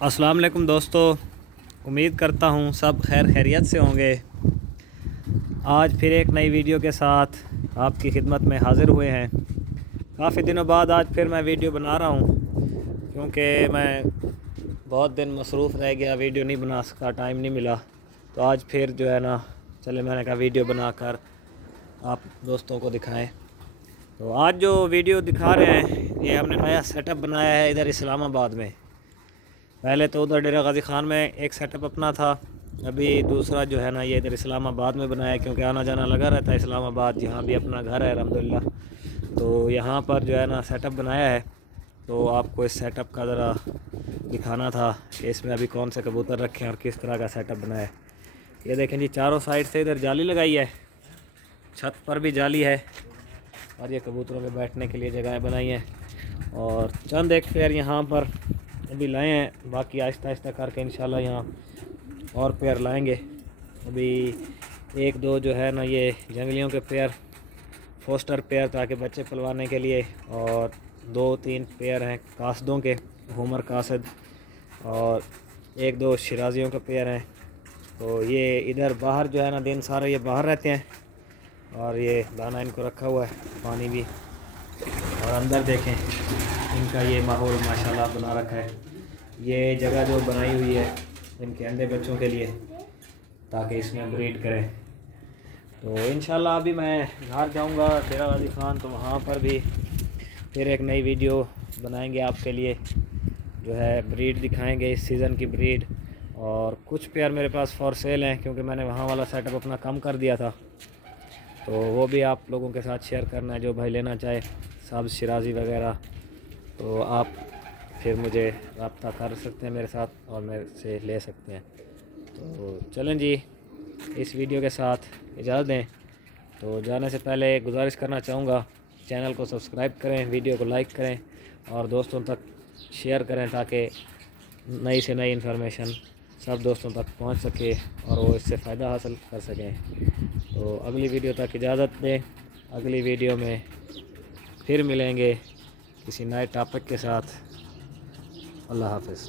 अस्सलाम वालेकुम दोस्तों, उम्मीद करता हूँ सब खैरियत से होंगे। आज फिर एक नई वीडियो के साथ आपकी खिदमत में हाज़िर हुए हैं। काफ़ी दिनों बाद आज फिर मैं वीडियो बना रहा हूँ, क्योंकि मैं बहुत दिन मसरूफ़ रह गया, वीडियो नहीं बना सका, टाइम नहीं मिला। तो आज फिर जो है ना, चले मैंने कहा वीडियो बनाकर आप दोस्तों को दिखाएं। तो आज जो वीडियो दिखा रहे हैं, ये हमने नया सेटअप बनाया है इधर इस्लामाबाद में। पहले तो उधर डेरा गाज़ी ख़ान में एक सेटअप अपना था, अभी दूसरा जो है ना ये इधर इस्लामाबाद में बनाया है, क्योंकि आना जाना लगा रहता है इस्लामाबाद, यहाँ भी अपना घर है अल्हम्दुलिल्लाह। तो यहाँ पर जो है ना सेटअप बनाया है, तो आपको इस सेटअप का ज़रा दिखाना था कि इसमें अभी कौन से कबूतर रखे हैं और किस तरह का सेटअप बनाया है। ये देखें जी, चारों साइड से इधर जाली लगाई है, छत पर भी जाली है, और ये कबूतरों के बैठने के लिए जगहें बनाई हैं। और चंद एक पेयर यहाँ पर अभी लाए हैं, बाकी आहिस्ता आहिस्ता करके इंशाल्लाह यहाँ और पेयर लाएंगे। अभी एक दो जो है ना ये जंगलियों के पेयर, फोस्टर पेयर ताकि बच्चे पलवाने के लिए, और दो तीन पेयर हैं कासदों के, हुमर कासद, और एक दो शिराजियों के पेयर हैं। तो ये इधर बाहर जो है ना दिन सारा ये बाहर रहते हैं, और ये दाना इनको रखा हुआ है, पानी भी। और अंदर देखें इनका ये माहौल माशाल्लाह बना रखा है। ये जगह जो बनाई हुई है इनके अंडे बच्चों के लिए, ताकि इसमें ब्रीड करें। तो इंशाल्लाह अभी मैं घर जाऊंगा डेरा गाज़ी ख़ान, तो वहाँ पर भी फिर एक नई वीडियो बनाएंगे आपके लिए, जो है ब्रीड दिखाएंगे, इस सीज़न की ब्रीड। और कुछ पेयर मेरे पास फॉर सेल हैं, क्योंकि मैंने वहाँ वाला सेटअप अपना कम कर दिया था, तो वो भी आप लोगों के साथ शेयर करना है। जो भाई लेना चाहे सब्ज़ शिराजी वगैरह, तो आप फिर मुझे रब्ता कर सकते हैं मेरे साथ और मेरे से ले सकते हैं। तो चलें जी, इस वीडियो के साथ इजाज़त दें। तो जाने से पहले गुजारिश करना चाहूँगा, चैनल को सब्सक्राइब करें, वीडियो को लाइक करें और दोस्तों तक शेयर करें, ताकि नई से नई इन्फॉर्मेशन सब दोस्तों तक पहुंच सके और वो इससे फ़ायदा हासिल कर सकें। तो अगली वीडियो तक इजाज़त दें, अगली वीडियो में फिर मिलेंगे किसी नए टॉपिक के साथ। अल्लाह हाफ़िज़।